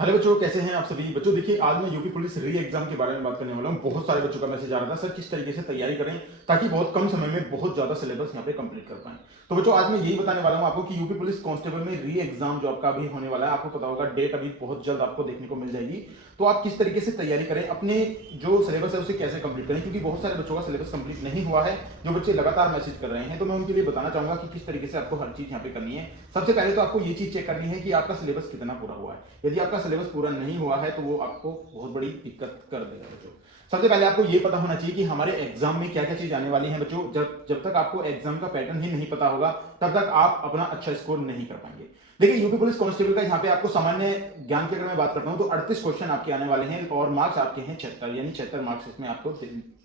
Hello बच्चों, कैसे हैं आप सभी बच्चों। देखिए, आज मैं यूपी पुलिस री एग्जाम के बारे में बात करने वाला हूं। बहुत सारे बच्चों का मैसेज आ रहा था, सर किस तरीके से तैयारी करें ताकि बहुत कम समय में बहुत ज्यादा सिलेबस यहां पे कंप्लीट कर पाएं। तो बच्चों, आज मैं यही बताने वाला हूं आपको कि यूपी पुलिस कांस्टेबल में री एग्जाम जो आपका अभी होने वाला है, आपको पता होगा डेट अभी बहुत जल्द आपको देखने को मिल जाएगी। तो आप किस तरीके से तैयारी करें, अपने जो सिलेबस है उसे कैसे कंप्लीट करें, क्योंकि बहुत सारे बच्चों का सिलेबस कंप्लीट नहीं हुआ है। जो बच्चे लगातार मैसेज कर रहे हैं, तो मैं उनके लिए बताना चाहूंगा कि किस तरीके से आपको हर चीज यहाँ पे करनी है। सबसे पहले तो आपको ये चीज चेक करनी है कि आपका सिलेबस कितना पूरा हुआ है। यदि आपका सिलेबस पूरा नहीं हुआ है तो वो आपको बहुत बड़ी दिक्कत कर देगा बच्चों। सबसे पहले आपको ये पता होना चाहिए कि हमारे एग्जाम में क्या क्या चीज आने वाली है बच्चों। जब जब तक आपको एग्जाम का पैटर्न ही नहीं पता होगा, तब तक आप अपना अच्छा स्कोर नहीं कर पाएंगे। देखिए, यूपी पुलिस कांस्टेबल का यहाँ पे आपको सामान्य ज्ञान की अगर मैं बात करता हूँ तो 38 क्वेश्चन आपके आने वाले हैं और मार्क्स आपके हैं 76, यानी 76 मार्क्स इसमें आपको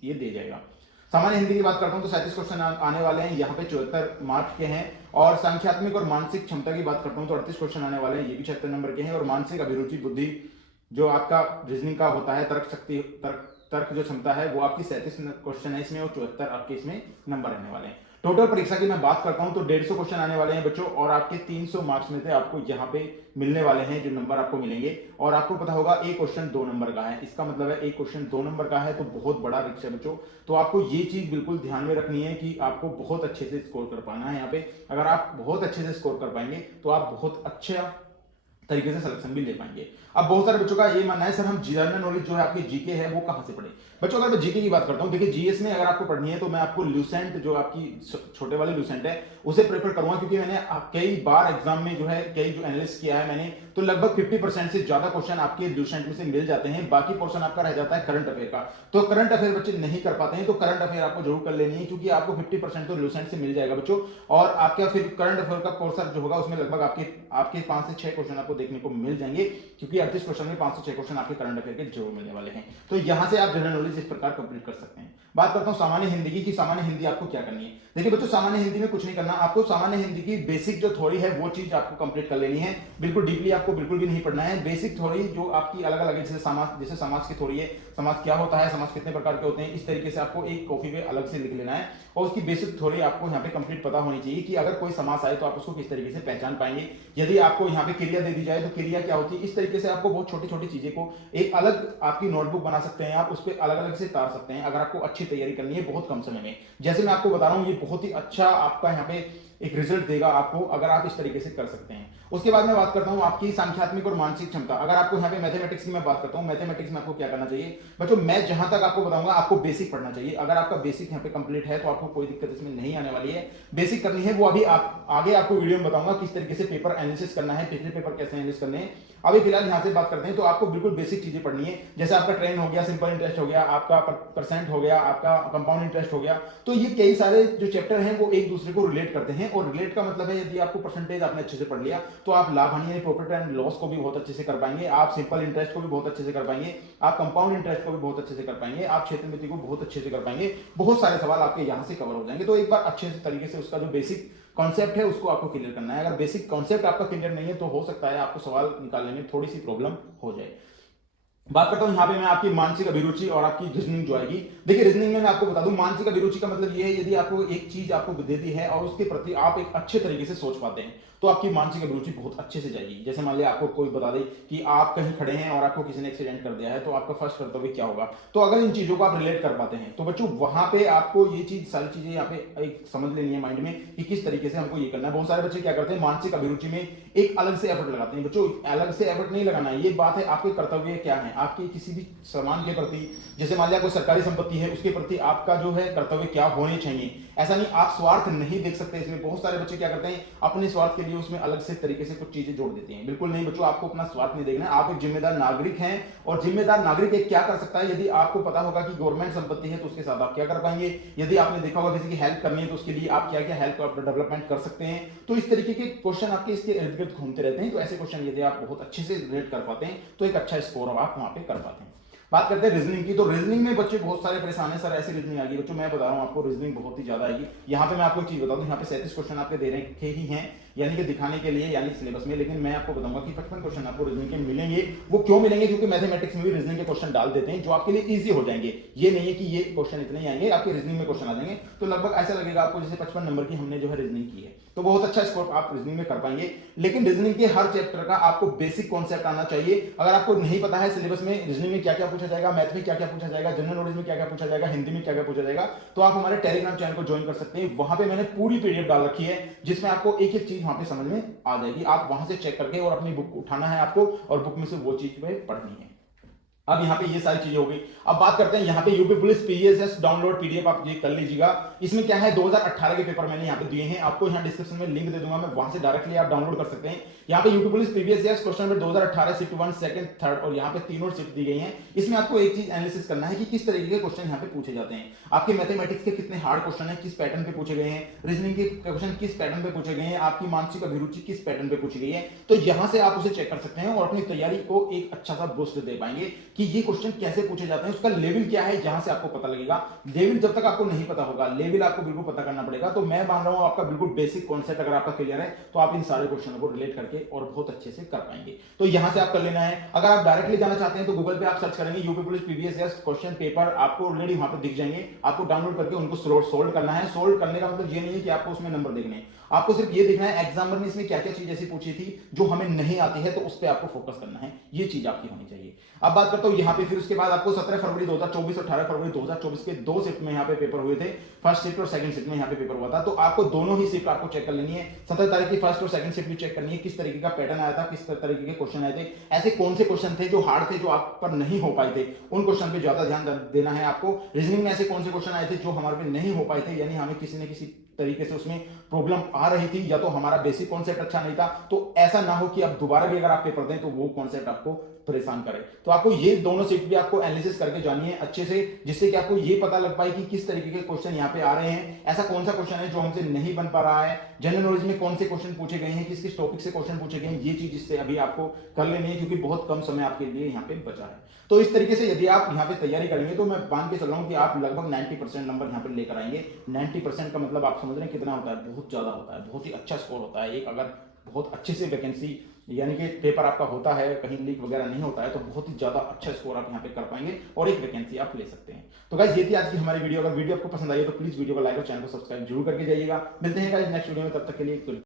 ये दे जाएगा। सामान्य हिंदी की बात करता हूं तो 37 क्वेश्चन आने वाले हैं, यहाँ पे 74 मार्क्स के हैं। और संख्यात्मक और मानसिक क्षमता की बात करता हूं तो 38 क्वेश्चन आने वाले हैं, ये भी 76 नंबर के हैं। और मानसिक अभिरुचि बुद्धि जो आपका रीजनिंग का होता है, तर्क शक्ति, तर्क जो क्षमता है, वो आपकी 37 क्वेश्चन है इसमें और 74 आपके इसमें नंबर रहने वाले हैं। टोटल परीक्षा की मैं बात करता हूं तो 150 क्वेश्चन आने वाले हैं बच्चों, और आपके 300 मार्क्स में से आपको यहाँ पे मिलने वाले हैं जो नंबर आपको मिलेंगे। और आपको पता होगा एक क्वेश्चन 2 नंबर का है, इसका मतलब है एक क्वेश्चन 2 नंबर का है तो बहुत बड़ा रिस्क है बच्चों। तो आपको ये चीज बिल्कुल ध्यान में रखनी है कि आपको बहुत अच्छे से स्कोर कर पाना है यहाँ पे। अगर आप बहुत अच्छे से स्कोर कर पाएंगे तो आप बहुत अच्छा तरीके से सिलेक्शन भी ले पाएंगे। अब बहुत सारे बच्चों का ये मानना है, सर हम जनरल नॉलेज जो है आपकी जीके है वो कहां से पढ़े। बच्चों, अगर मैं जीके की बात करता हूं, देखिए जीएस में अगर आपको पढ़नी है तो मैं आपको ल्यूसेंट जो आपकी छोटे वाले ल्यूसेंट है उसे प्रेफर करूंगा, क्योंकि मैंने कई बार एग्जाम में जो है कई जो एनालिसिस किया है मैंने, तो लगभग 50% से ज्यादा क्वेश्चन आपके ल्यूसेंट में से मिल जाते हैं। बाकी पोर्शन आपका रह जाता है करंट अफेयर का। तो करंट अफेयर बच्चे नहीं कर पाते हैं तो करंट अफेयर आपको जरूर कर लेनी है, क्योंकि आपको 50% तो ल्यूसेंट से मिल जाएगा बच्चों। और आपका फिर करंट अफेयर का पोर्शन जो होगा उसमें लगभग आपके 5 से 6 क्वेश्चन आपको देखने को मिल जाएंगे, क्योंकि 38 क्वेश्चन में 5 से 6 क्वेश्चन आपके करंट अफेयर के जरूर मिलने वाले हैं। तो यहां से आप जनरल नॉलेज इस प्रकार कंप्लीट कर सकते हैं। बात करता हूं सामान्य हिंदी की, कि सामान्य हिंदी आपको क्या करनी है। देखिए बच्चों, सामान्य हिंदी में कुछ नहीं करना, आपको सामान्य हिंदी की बेसिक जो थ्योरी है वो चीज आपको कंप्लीट कर लेनी है। बिल्कुल डीपली आपको बिल्कुल भी नहीं पढ़ना है। बेसिक थ्योरी जो आपकी अलग अलग है, जैसे समाज की थ्योरी है, समाज क्या होता है, समाज कितने प्रकार के होते हैं, इस तरीके से आपको एक कॉपी पे अलग से लिख लेना है। और उसकी बेसिक थ्योरी आपको यहाँ पे कंप्लीट पता होनी चाहिए कि अगर कोई समास आए तो आप उसको किस तरीके से पहचान पाएंगे। यदि आपको यहाँ पे क्रिया दे दी जाए तो क्रिया क्या होती है, इस तरीके से आपको बहुत छोटी छोटी चीजें को एक अलग आपकी नोटबुक बना सकते हैं, आप उस पर अलग अलग से तार सकते हैं अगर आपको अच्छी तैयारी करनी है बहुत कम समय में। जैसे मैं आपको बता रहा हूं, ये बहुत ही अच्छा आपका यहाँ पे एक रिजल्ट देगा आपको अगर आप इस तरीके से कर सकते हैं। उसके बाद मैं बात करता हूं आपकी सांख्यात्मक और मानसिक क्षमता। अगर आपको यहाँ पे मैथमेटिक्स की मैं बात करता हूं, मैथमेटिक्स में आपको क्या करना चाहिए बच्चों, मैं जहां तक आपको बताऊंगा आपको बेसिक पढ़ना चाहिए। अगर आपका बेसिक यहाँ पे कंप्लीट है तो आपको कोई दिक्कत इसमें नहीं आने वाली है। बेसिक करनी है वो अभी आप आगे आपको वीडियो में बताऊंगा किस तरीके से पेपर एनालिसिस करना है, पिछले पेपर कैसे एनालिसिस करने हैं। अभी फिलहाल यहां से बात करते हैं तो आपको बिल्कुल बेसिक चीजें पढ़नी है। जैसे आपका ट्रेन हो गया, सिंपल इंटरेस्ट हो गया, आपका परसेंट हो गया, आपका कंपाउंड इंटरेस्ट हो गया। तो ये कई सारे जो चैप्टर हैं वो एक दूसरे को रिलेट करते हैं, और रिलेट का मतलब है यदि आपको परसेंटेज आपने अच्छे से पढ़ लिया तो आप लाभ हानि प्रॉफिट एंड लॉस को भी बहुत अच्छे से कर पाएंगे, आप सिंपल इंटरेस्ट को भी बहुत अच्छे से कर पाएंगे, आप कंपाउंड इंटरेस्ट को भी बहुत अच्छे से कर पाएंगे, आप क्षेत्रमिति को बहुत अच्छे से कर पाएंगे। बहुत सारे सवाल आपके यहां से कवर हो जाएंगे। तो एक बार अच्छे तरीके से उसका जो बेसिक कॉन्सेप्ट है उसको आपको क्लियर करना है। अगर बेसिक कॉन्सेप्ट आपका क्लियर नहीं है तो हो सकता है आपको सवाल निकालने में थोड़ी सी प्रॉब्लम हो जाए। बात करता हूं यहां पे मैं आपकी मानसिक अभिरुचि और आपकी रीजनिंग जो आएगी। देखिए, रीजनिंग में मैं आपको बता दूं, मानसिक अभिरुचि का मतलब ये है यदि आपको एक चीज आपको दे दी है और उसके प्रति आप एक अच्छे तरीके से सोच पाते हैं तो आपकी मानसिक अभिरुचि बहुत अच्छे से जाएगी। जैसे मान लिया आपको कोई बता दे कि आप कहीं खड़े हैं और आपको किसी ने एक्सीडेंट कर दिया है तो आपका फर्स्ट कर्तव्य क्या होगा। तो अगर इन चीजों को आप रिलेट कर पाते हैं तो बच्चों वहां पे आपको ये चीज सारी चीजें यहाँ पे एक समझ लेनी है माइंड में कि किस तरीके से हमको ये करना है। बहुत सारे बच्चे क्या करते हैं, मानसिक अभिरुचि में एक अलग से एफर्ट लगाते हैं। बच्चों, अलग से एफर्ट नहीं लगाना है, ये बात है आपके कर्तव्य क्या है, आपके किसी भी सामान के प्रति, जैसे मान लिया कोई सरकारी संपत्ति है उसके प्रति आपका जो है कर्तव्य क्या होने चाहिए। ऐसा नहीं, आप स्वार्थ नहीं देख सकते इसमें। बहुत सारे बच्चे क्या करते हैं, अपने स्वार्थ के लिए उसमें अलग से तरीके से कुछ चीजें जोड़ देते हैं। बिल्कुल नहीं बच्चों, आपको अपना स्वार्थ नहीं देखना है, आप एक जिम्मेदार नागरिक हैं। और जिम्मेदार नागरिक एक क्या कर सकता है, यदि आपको पता होगा कि गवर्नमेंट संपत्ति है तो उसके साथ आप क्या कर पाएंगे, यदि आपने देखा होगा किसी की हेल्प करनी है तो उसके लिए आप क्या क्या हेल्प डेवलपमेंट कर सकते हैं। तो इस तरीके के क्वेश्चन आपके इसके इर्द गिर्द घूमते रहते हैं। तो ऐसे क्वेश्चन यदि आप बहुत अच्छे से रिलेट कर पाते हैं तो एक अच्छा स्कोर आप वहां पे कर पाते हैं। बात करते हैं रीजनिंग की। तो रीजनिंग में बच्चे बहुत सारे परेशान है, सर ऐसी रीजनिंग आ गई। बच्चों, मैं बता रहा हूं आपको रीजनिंग बहुत ही ज्यादा आएगी। यहां पे मैं आपको एक चीज बता दूं, यहाँ पे 37 क्वेश्चन आपके दे रखे ही हैं, यानी कि दिखाने के लिए, यानी सिलेबस में। लेकिन मैं आपको बताऊंगा कि 55 क्वेश्चन आपको रीजनिंग के मिलेंगे। वो क्यों मिलेंगे? क्योंकि मैथमेटिक्स में भी रीजनिंग के क्वेश्चन डाल देते हैं जो आपके लिए ईजी हो जाएंगे। ये नहीं है कि ये क्वेश्चन इतने ही आएंगे, आपके रीजनिंग में क्वेश्चन आ जाएंगे तो लगभग ऐसा लगेगा आपको जैसे 55 नंबर की हमने जो है रीजनिंग की है। तो बहुत अच्छा स्कोर आप रीजनिंग में कर पाएंगे। लेकिन रीजनिंग के हर चैप्टर का आपको बेसिक कॉन्सेप्ट आना चाहिए। अगर आपको नहीं पता है सिलेबस में रीजनिंग में क्या क्या पूछा जाएगा, मैथ में क्या क्या पूछा जाएगा, जनरल नॉलेज में क्या क्या पूछा जाएगा, हिंदी में क्या क्या पूछा जाएगा, तो आप हमारे टेलीग्राम चैनल को ज्वाइन कर सकते हैं। वहां पे मैंने पूरी पीडीएफ डाल रखी है जिसमें आपको एक एक चीज वहां पे समझ में आ जाएगी। आप वहां से चेक करके और अपनी बुक उठाना है आपको और बुक में से वो चीज पढ़नी है। अब यहाँ पे ये सारी चीजें हो गई। अब बात करते हैं यहाँ पे UP police PSS download PDF आप ये कर लीजिएगा। इसमें क्या है 2018 के पेपर मैंने यहाँ पे दिए हैं, आपको यहाँ डिस्क्रिप्शन में लिंक दे दूंगा मैं, वहां से डायरेक्टली आप डाउनलोड कर सकते हैं। यहाँ पे UP police PVS question number 2018 shift 1 second third और यहाँ पे तीनों शिफ्ट दी गई हैं। इसमें आपको एक चीज एनालिसिस करना है कि किस तरीके के क्वेश्चन यहाँ पे पूछे जाते हैं। आपके मैथमेटिक्स के कितने हार्ड क्वेश्चन है, किस पैटर्न पे पूछे गए हैं, रीजनिंग के क्वेश्चन किस पैटर्न पे पूछे गए हैं, आपकी मानसिक अभिरुचि किस पैटर्न पे पूछी गई है। तो यहाँ से आप उसे चेक कर सकते हैं और अपनी तैयारी को एक अच्छा सा बूस्ट दे पाएंगे कि ये क्वेश्चन कैसे पूछे जाते हैं, उसका लेवल क्या है, जहां से आपको पता लगेगा। लेवल जब तक आपको नहीं पता होगा, लेवल आपको बिल्कुल पता करना पड़ेगा। तो मैं मान रहा हूं आपका बिल्कुल बेसिक कॉन्सेप्ट अगर आपका क्लियर है तो आप इन सारे क्वेश्चनों को रिलेट करके और बहुत अच्छे से कर पाएंगे। तो यहां से आप कर लेना है। अगर आप डायरेक्टली जाना चाहते हैं तो गूगल पे आप सर्च करेंगे UP police PVS question paper, आपको ऑलरेडी वहां पे दिख जाएंगे। आपको डाउनलोड करके उनको सोल्व करना है। सोल्व करने का मतलब ये नहीं है कि आपको उसमें नंबर देखने हैं, आपको सिर्फ ये देखना है एग्जामिनर ने इसमें क्या क्या चीज ऐसी पूछी थी जो हमें नहीं आती है, तो उस पर आपको फोकस करना है। ये चीज आपकी होनी चाहिए। अब बात करता हूं यहाँ पे, फिर उसके बाद आपको 17 फरवरी 2024 और 18 फरवरी 2024 के 2 शिफ्ट में यहाँ पे पेपर हुए थे। फर्स्ट शिफ्ट और सेकंड शिफ्ट में यहाँ पे पेपर हुआ था। तो आपको दोनों ही शिफ्ट आपको चेक कर लेनी है। 17 तारीख की फर्स्ट और सेकंड शिफ्ट भी चेक करनी है, किस तरीके का पैटर्न आया था, किस तरीके के क्वेश्चन आए थे, ऐसे कौन से क्वेश्चन थे जो हार्ड थे, जो आप पर नहीं हो पाए थे, उन क्वेश्चन पे ज्यादा ध्यान देना है आपको। रीजनिंग में ऐसे कौन से क्वेश्चन आए थे जो हमारे पे नहीं हो पाए थे, यानी हमें किसी न किसी तरीके से उसमें प्रॉब्लम आ रही थी, या तो हमारा बेसिक कॉन्सेप्ट अच्छा नहीं था। तो ऐसा ना हो कि अब दोबारा भी अगर आप पेपर दें तो वो कॉन्सेप्ट आपको परेशान करे। तो आपको ये दोनों शिफ्ट भी आपको एनालिसिस करके जानी है अच्छे से, जिससे कि आपको ये पता लग पाए कि किस तरीके के क्वेश्चन यहाँ पे आ रहे हैं, ऐसा कौन सा क्वेश्चन है जो हमसे नहीं बन पा रहा है, जनरल नॉलेज में कौन से क्वेश्चन पूछे गए हैं, किस किस टॉपिक से क्वेश्चन पूछे गए हैं। ये चीज इससे अभी आपको कर लेनी है क्योंकि बहुत कम समय आपके लिए यहाँ पे बचा है। तो इस तरीके से यदि आप यहाँ पे तैयारी करेंगे तो मैं मान के चल रहा हूँ कि आप लगभग 90% नंबर यहाँ पे लेकर आएंगे। 90% का मतलब आप समझ रहे हैं कितना होता है, बहुत ज्यादा होता है, बहुत ही अच्छा स्कोर होता है। एक अगर बहुत अच्छे से वैकेंसी यानी कि पेपर आपका होता है, कहीं लीक वगैरह नहीं होता है, तो बहुत ही ज्यादा अच्छा स्कोर आप यहाँ पे कर पाएंगे और एक वैकेंसी आप ले सकते हैं। तो गाइस ये थी आज की हमारी वीडियो। अगर वीडियो आपको पसंद आई है तो प्लीज वीडियो को लाइक और चैनल को सब्सक्राइब जरूर करके जाइएगा। मिलते हैं गाइस नेक्स्ट वीडियो में, तब तक के लिए